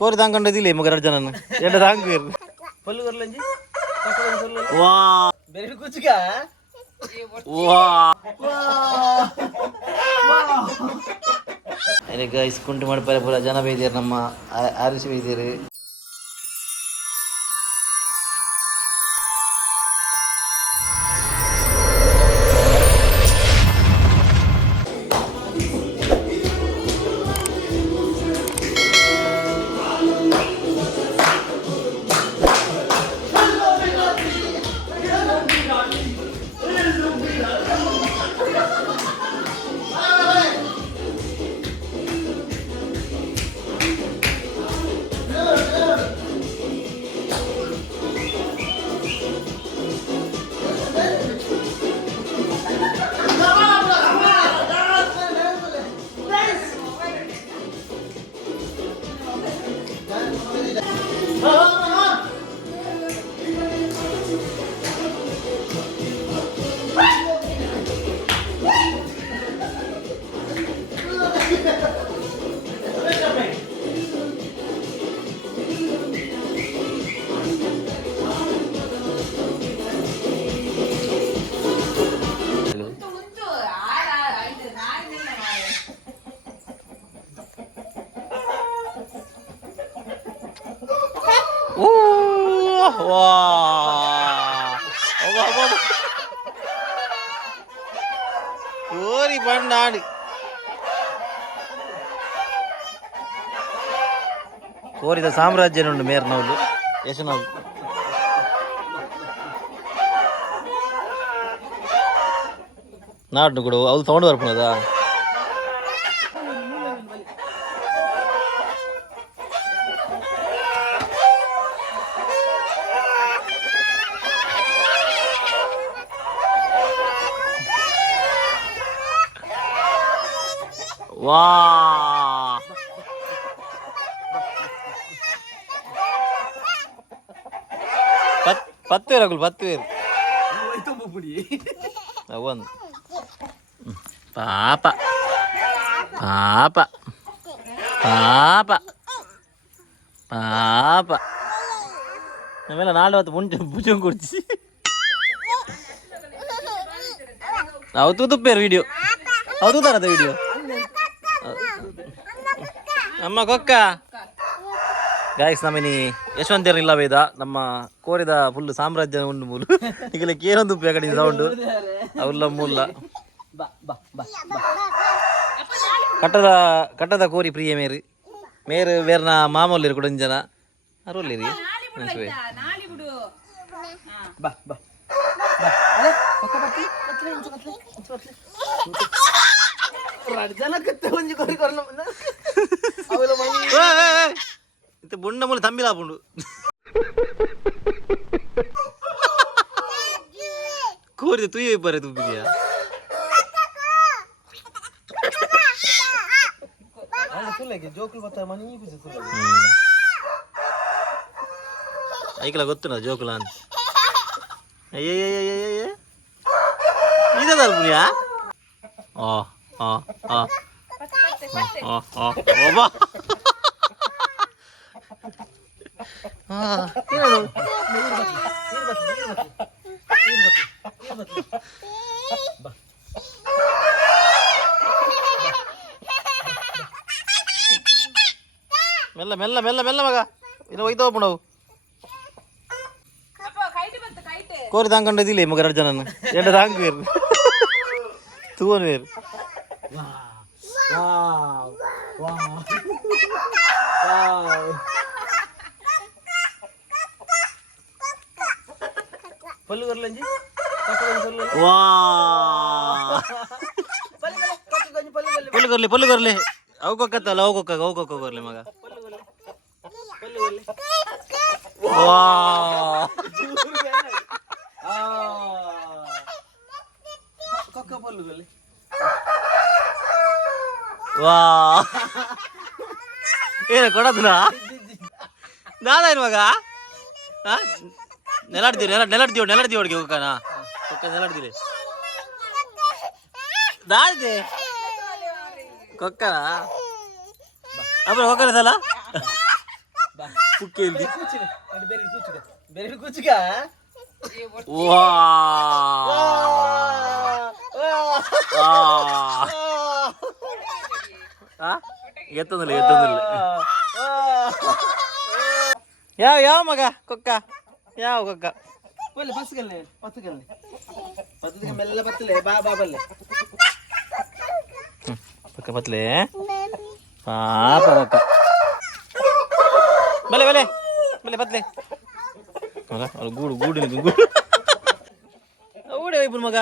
ಕೋರಿ ತಾಂಕೊಂಡಿದ್ದಿಲ್ಲ ಮಗ 2 ಜನ ಎರಡು ತಾಂಗಿರ್ ಪಲ್ಲು ಬರ್ಲಂಜಿ ವಾ ಬೇರೆ ಕುಚ್ಕ ವಾ ಅರೆ ಗೈಸ್ ಕುಂಟು ಮಾಡ್ಪಾರೆ ಪೂರ ಜನ ಬೈದಿರು ನಮ್ಮ ಆರಿಸಿ ಬೈದಿರು కోరి పండాడి ಕೋರಿದ ಸಾಮ್ರಾಜ್ಯ ಉಂಟು ಮೇರ್ನವ್ರು ಯಶನವ್ರು ನಾಡು ಕೂಡ ಅದು ತಗೊಂಡು ಬರ್ಪಣದಾ வா 10 பேர் அகுல் 10 பேர் ಒಂದು ಪಾಪ ಪಾಪ ಪಾಪ ಪಾಪ ಆಮೇಲೆ ನಾಳೆ ಹೊತ್ತು ಮುಂಚೆ ಭುಜಂ ಕೊಡ್ತಿ ಅವತ್ತು ತುಪ್ಪೇರು ವಿಡಿಯೋ ಅವತ್ತು ತರದ ವಿಡಿಯೋ ಅಮ್ಮ ಕೊಕ್ಕ ಗಾಯಸ್ ನಮ್ಮನಿ ಯಶವಂತೇರು ಇಲ್ಲ ವೇದ ನಮ್ಮ ಕೋರಿದ ಫುಲ್ ಸಾಮ್ರಾಜ್ಯ ಉಂಡು ಮೂಲು ಈಗಲೇ ಕೇರೊಂದು ಕಡೆ ಸೌಂಡು ಅವಲ್ಲ ಮೂಲ ಕಟ್ಟದ ಕೋರಿ ಪ್ರಿಯ ಮೇರು ಮೇರು ಬೇರ್ನ ಮಾಮೂಲಿರು ಕೂಡ ಜನ ಅರೊಲ್ಲಿರಿ ఇంత బుండ మూల తమ్మిలా పుండు కోరితే తుయ్యి అయిపోరే తుప్పిగా ఐకలా ಗೊತ್ತುನ ಜೋಕುಲ ಅಂತ ಅಯ್ಯಯ್ಯಯ್ಯಯ್ಯಯ್ಯ ಇದೇ ತಲ್ಪುನಿಯಾ ಆ ಆ ಆ ಆ ಆ ಓಬಾ ಮೆಲ್ಲ ಮೆಲ್ಲ ಮೆಲ್ಲ ಮೆಲ್ಲ ಮಗ ಇನ್ನು ಒಯ್ತಾ ನಾವು ಕೋರಿ ತಾಂಕೊಂಡಿದ್ದಿಲ್ಲ ಮಗ 2 ಜನ ಎರಡು ತಾಂಗಿರ್ ತೂವನು ಬೇರು ಪಲ್ಲು ಬರ್ಲಂಜಿ ವಾ ಪಲ್ಲು ಬರ್ಲಿ ಅವಕ್ಕೊಕ್ಕತ್ತಲ್ಲ ಅವಕ್ಕೊಕ್ಕ ಬರ್ಲಿ ಮಗ ವಾ ಕೊಕ್ಕ ಪಲ್ಲು ಬರ್ಲಿ ವಾ ಏನು ಕೊಡೋದನ ನಾನೇನು ಮಗ ನೆಲಾಡ್ತೀವಿ ಹೊಡ್ಗೆ ಹೋಗಣ ನೆಲಾಡ್ತೀವಿ ದಾಳಿದೆ ಕೊಕ್ಕನ ಅಪ್ಪ ಹೋಗಲ್ಲ ಸಲ ಪುಕ್ಕೆ ಇಲ್ಲಿ ಬೇರೆ ಕೂಚುಗ ಬೇರೆ ಕೂಚುಗ ವಾ ಎತ್ತಂದಿಲ್ಲ ಯಾವ ಯಾವ ಮಗ ಕೊಕ್ಕ ಯಾವ ಕೊಕ್ಕ ಬಲ್ಲೆ ಬಸ್ಗಲ್ಲೆ ಪತ್ತುಗಲ್ಲೆ ಪತ್ತುಗ ಮೆಲ್ಲ ಬತ್ತಲೆ ಬಾ ಬಾ ಬಲ್ಲೆ ಪಕ್ಕ ಬತ್ಲೆ ಪಾಪ ಕೊಕ್ಕ ಬಲೆ ಬಲೆ ಬಲೆ ಬತ್ಲೆ ಮಗ ಅವ್ರು ಗೂಡು ಗೂಡಿನ ಗೂಡು ಊಡೆ ಇಬ್ಬರು ಮಗ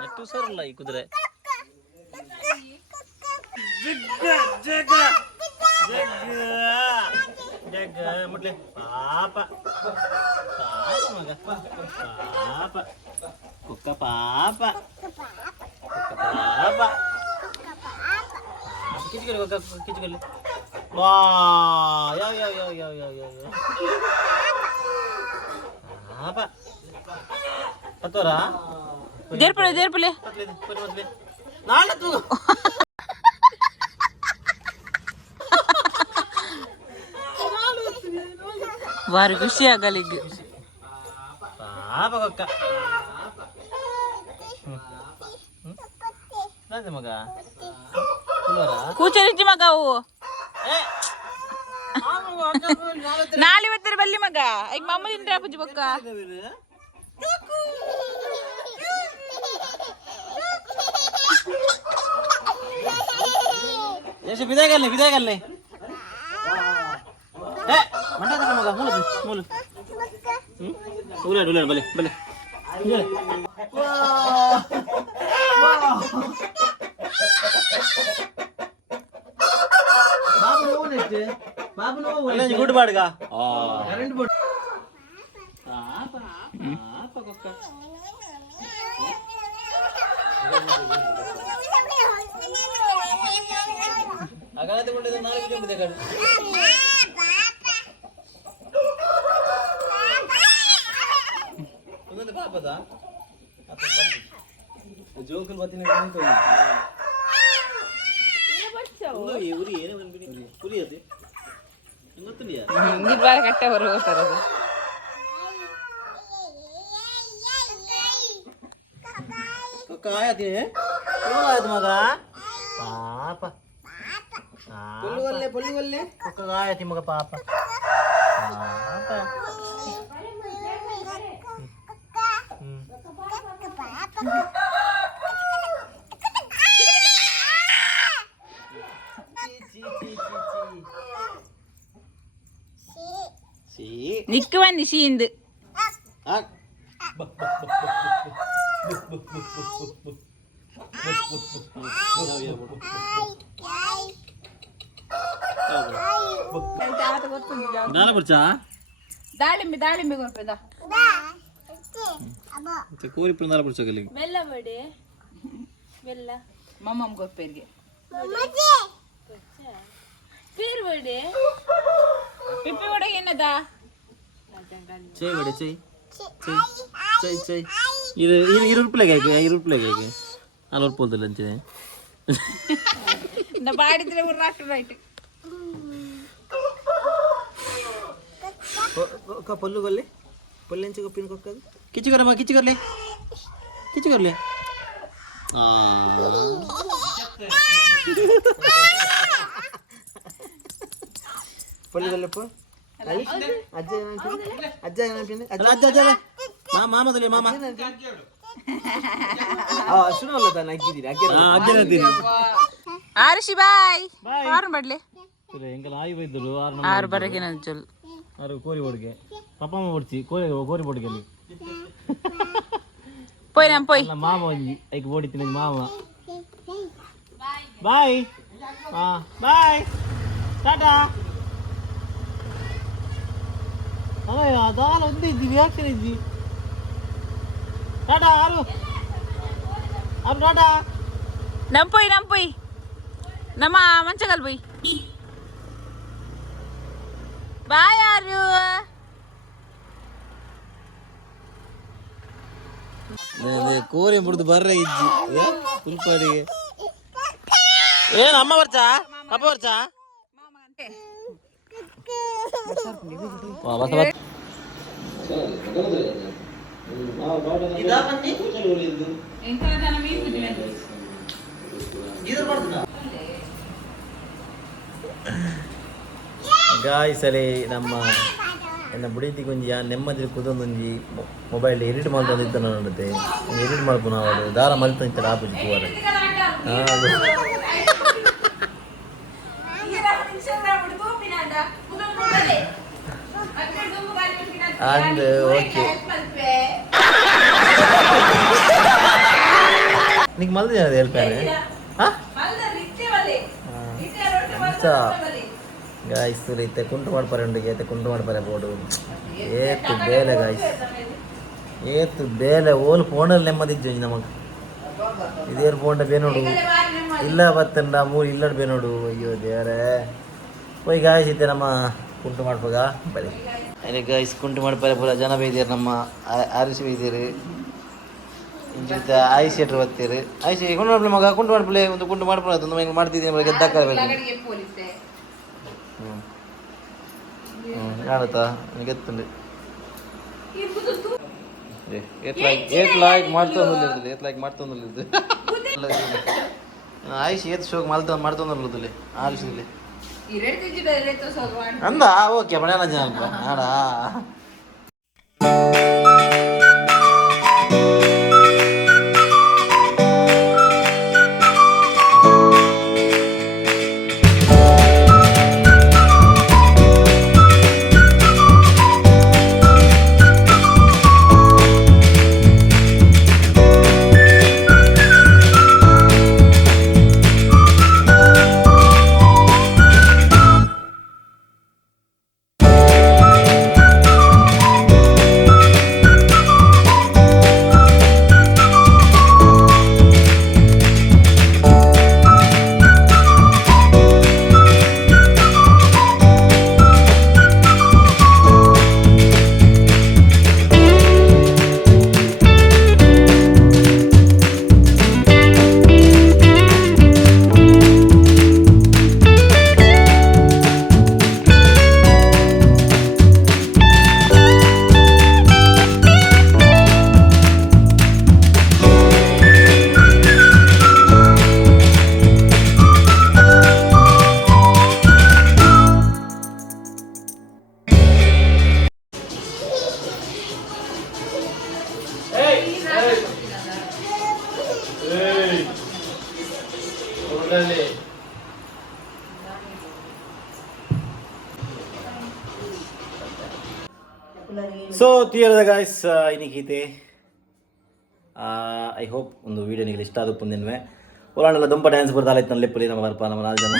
ನೆಟ್ಟು ಸರಲ್ಲ ಈ ಕುದುರೆ ಜಗ್ಗ ಜಗ್ಗ ಜಗ್ಗ ಜಗ್ಗ ಮುಟ್ಲೆ ಪಾಪ ಪಾಪ ಮಗ ಪಾಪ ಕುಕ್ಕ ಪಾಪ ಕುಕ್ಕ ಪಾಪ ಕಿಚ್ಕೊಲ್ಲಿ ಕುಕ್ಕ ಕಿಚ್ಕೊಲ್ಲಿ ವಾ ಯಾವ ಯಾವ ಯಾವ ಯಾವ ಯಾವ ಯಾವ ಪಾಪ ಹತ್ತೋರಾ ದೇರ್ಪಲೆ ನಾಳೆ ತೂ ಬಾರಿ ಖುಷಿ ಆಗಲ್ಲ ಈಗ ಪಾಪ ಕೊಕ್ಕ ಮಗ ಕೂಚರಿಜ್ಜಿ ಮಗ ಅವು ನಾಳೆ ಇವತ್ತರ ಬಲ್ಲಿ ಮಗ ಈಗ ಮಮ್ಮ ತಿಂದ್ರೆ ಪುಜ್ಜಿ ಬೊಕ್ಕ ಎಷ್ಟು ಬಿದಾಗಲ್ಲೆ ಬಿದಾಗಲ್ಲೆ ಮಂಡ ಮಗ ಮೂಲು ಮೂಲು ಉಳ್ಳಾಡು ಉಳ್ಳಾಡು ಬಲೆ ಬಲೆ ಗುಡ್ ಬಾಡ್ಗ ಜೋಕಲ್ ಬತ್ತಿನ ಉರಿ ಏನು ಉರಿ ಅದು ಗೊತ್ತಿಲ್ಲ ನಿರ್ವಾರ ಕಟ್ಟ ಬರು ಹೋಗ್ತಾರದು ಆಯ್ತು ಆಯ್ತು ಮಗ ಪಾಪ ಪೊಲ್ಲಿವಲ್ಲೆ ಪೊಲ್ಲಿವಲ್ಲೆ ಆಯ್ತು ಮಗ ಪಾಪ ಪಾಪ ನಿಕ್ಕ ಬನ್ನಿ ಶೀಂದು ದಾಳಿಂಬೆ ದಾಳಿಂಬೆ ಕೊಡ್ಬೇದ ಕೋರಿ ಪುಂದಾಲ ಬಿಡ್ಸೋಕಲ್ಲಿ ಬೆಲ್ಲ ಬಡಿ ಬೆಲ್ಲ ಮಮ್ಮಮ್ಮ ಗೊಪ್ಪೇರಿಗೆ ಪೇರು ಬಡಿ ಪಿಪ್ಪಿ ಒಳಗೆ ಏನದ ಚೈ ಬಡಿ ಚೈ ಚೈ ಚೈ ಚೈ ಇದು ಇರುಪ್ಲೆಗೆ ಇರುಪ್ಲೆಗೆ ಅಲ್ಲೋರ್ ಪೋಲ್ದಿಲ್ಲ ಅಂತಿದೆ ನಾ ಬಾಡಿದ್ರೆ ರಾಟ್ ರೈಟ್ ಪೊಲ್ಲು ಗೊಲ್ಲೆ ಪೊಲ್ಲೆಂಚು ಗೊಪ್ಪಿನ ಕೊಕ್ಕದು ಕಿಚ್ಚುಗರಮ್ಮ ಕಿಚ್ಚುಗರ್ಲಿ ಕಿಚ್ಚುಗರ್ಲಿ ಪೊಲ್ಲು ಗೊಲ್ಲೆಪ್ಪ ಅಜ್ಜ ಅಜ್ಜ ಏನಂತೀನಿ ಅಜ್ಜ ಅಜ್ಜ ಮಾಮದಲ್ಲಿ ಮಾಮ ಅಷ್ಟುನಲ್ಲ ತಾನು ಅಗ್ಗಿದ್ದೀರಿ ಆರುಷಿ ಬಾಯ್ ಆರು ಬಡ್ಲಿ ಎಂಕಲ್ ಆಯಿ ಬೈದ್ರು ಆರು ಬರಗೆ ನಂಚಲ್ ಆರು ಕೋರಿ ಬೋಡ್ಗೆ ಪಪ್ಪಮ್ಮ ಬಡ್ಸಿ ಕೋರಿ ಬೋಡ್ಗೆ ಅಲ್ಲಿ ಪೋಯ್ ನಮ್ ಪೋಯ್ ಮಾಮ ಒಂಜಿ ಐಕ್ ಬೋಡಿತ್ತಿನ ಮಾಮ ಬಾಯ್ ಬಾಯ್ ಟಾಟಾ ಅಯ್ಯ ದಾಲ ಒಂದೇ ಇದ್ದೀವಿ ಯಾಕೆ ಇದ್ದಿ ಟಾಟಾ ಆರು ಟಾಟಾ ನಮ್ ಪೋಯ್ ನಮ್ಮ ಮಂಚಗಲ್ ಪೋಯ್ ಬಾಯ್ ಯಾರು ಕೋರಿ ಮುಡ್ದು ಬರ್ರೆ ಇಜ್ಜಿ ಫುಲ್ಪಾಡಿಗೆ ಏನು ಅಮ್ಮ ಬರ್ಚಾ ಪಪ್ಪ ಬರ್ಚಾ ಇದಾ ಬನ್ನಿ ಇದು ಮಾಡ್ತೀರಾ ಗಾಯ್ಸ್ ಅಲ್ಲಿ ನಮ್ಮ ಎನ್ನ ಬುಡೀತಿ ಕುಂಜಿ ನೆಮ್ಮದಿ ಕುದೊಂದೊಂಜಿ ಮೊಬೈಲ್ ಎಡಿಟ್ ಮಾಡ್ತಂದಿದ್ದ ನೋಡುತ್ತೆ ಎಡಿಟ್ ಮಾಡ್ಕೊಂಡು ನಾವು ದಾರ ಮಲ್ತಂತಾರೆ ಆಪುಜಿ ಕೂವರೆ ಅಂಡ್ ಓಕೆ ನಿಂಗೆ ಮಲ್ದ ಜನದ ಹೇಳ್ತಾರೆ ಗಾಯ್ಸ್ ಇತ್ತೆ ಕುಂಟು ಮಾಡ್ಪಾರೆ ಉಂಡಿಗೆ ಏತೆ ಕುಂಟು ಮಾಡ್ಪಾರೆ ಬೋಡು ಏತು ಬೇಲೆ ಗಾಯ್ಸ್ ಏತು ಬೇಲೆ ಓಲು ಫೋನಲ್ಲಿ ನೆಮ್ಮದಿಜ್ಜು ನಮಗೆ ಇದೇನು ಫೋನ್ ಬೇನೋಡು ಇಲ್ಲ ಬತ್ತಂಡ ಮೂರು ಇಲ್ಲಡ್ ಬೇನೋಡು ಅಯ್ಯೋ ದೇವರೇ ಹೋಯ್ ಗಾಯ್ಸ್ ಇತ್ತೆ ನಮ್ಮ ಕುಂಟು ಮಾಡ್ಬೋಗ ಬರೀ ಅದೇ ಗಾಯ್ಸ್ ಕುಂಟು ಮಾಡ್ಪಾರೆ ಪೂರ ಜನ ಬೈದಿರು ನಮ್ಮ ಆರಿಸಿ ಬೈದಿರು ಇಂಚಿತ ಆಯ್ಸಿ ಎಟ್ರು ಬರ್ತೀರಿ ಆಯ್ಸಿ ಕುಂಟು ಮಾಡ್ಬಿಳೆ ಮಗ ಕುಂಟು ಮಾಡ್ಬಿಳೆ ಒಂದು ಕುಂಟು ಮಾಡ್ಬೋದು ಒಂದು ಹಿಂಗೆ ಮಾಡ್ತಿದ್ದೀನಿ ಗೆದ್ದಾಕಬೇಕು ಕಾಣುತ್ತಾ ನನಗೆ ಎತ್ತುಂಡು ಏಟ್ ಲೈಕ್ ಮಾಡ್ತೊಂದಿಲ್ಲ ಆಯ್ಸಿ ಏತ್ ಶೋಕ್ ಮಾಡ್ತೊಂದಿಲ್ಲ ಆಲಿಸಿದಲ್ಲಿ ಅಂದ ಓಕೆ ಪಡೆಯಲ್ಲ ಜನ ಆಡಾ ಸೊ ತಿಯರದ ಗಾಯ್ಸ್ ಇನ್ನಿಗೀತೆ ಐ ಹೋಪ್ ಒಂದು ವೀಡಿಯೋ ನಿಮಗೆ ಇಷ್ಟ ಆದ ಪುಂದಿನ್ವೆ ಒಳಾಣೆಲ್ಲ ದುಂಪ ಡ್ಯಾನ್ಸ್ ಬರ್ದಾಲೈತೆ ನನ್ನ ಲೆಪ್ಪಲಿ ನಮ್ಮ ಬರ್ಪ ನಮ್ಮ 4 ಜನ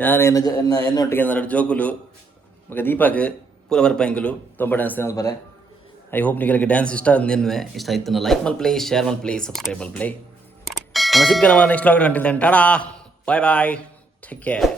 ನಾನು ಎನ್ನೊಟ್ಟಿಗೆ ಎರಡು ಜೋಕುಲು ಮತ್ತೆ ದೀಪಕ್ ಪೂರ ಬರ್ಪ ಇಂಗುಲು ದುಂಪ ಡ್ಯಾನ್ಸ್ ಏನಾದ್ರು ಬರ ಐ ಹೋಪ್ ನಿಮಗೆ ಡ್ಯಾನ್ಸ್ ಇಷ್ಟ ಅಂದಿನ್ವೆ ಇಷ್ಟ ಆಯ್ತು ಲೈಕ್ ಮಲ್ ಪ್ಲೇ ಶೇರ್ ಮಲ್ ಪ್ಲೇ ಸಬ್ಸ್ಕ್ರೈಬ್ ಮಲ್ ಪ್ಲೇ ನಮ್ಮ ಸಿಕ್ಕ ನಮ್ಮ ನೆಕ್ಸ್ಟ್ ವ್ಲಾಗ್ ಕಂಟಿದ್ದೆ ಟಾಡಾ ಬಾಯ್ ಬಾಯ್ ಟೇಕ್ ಕೇರ್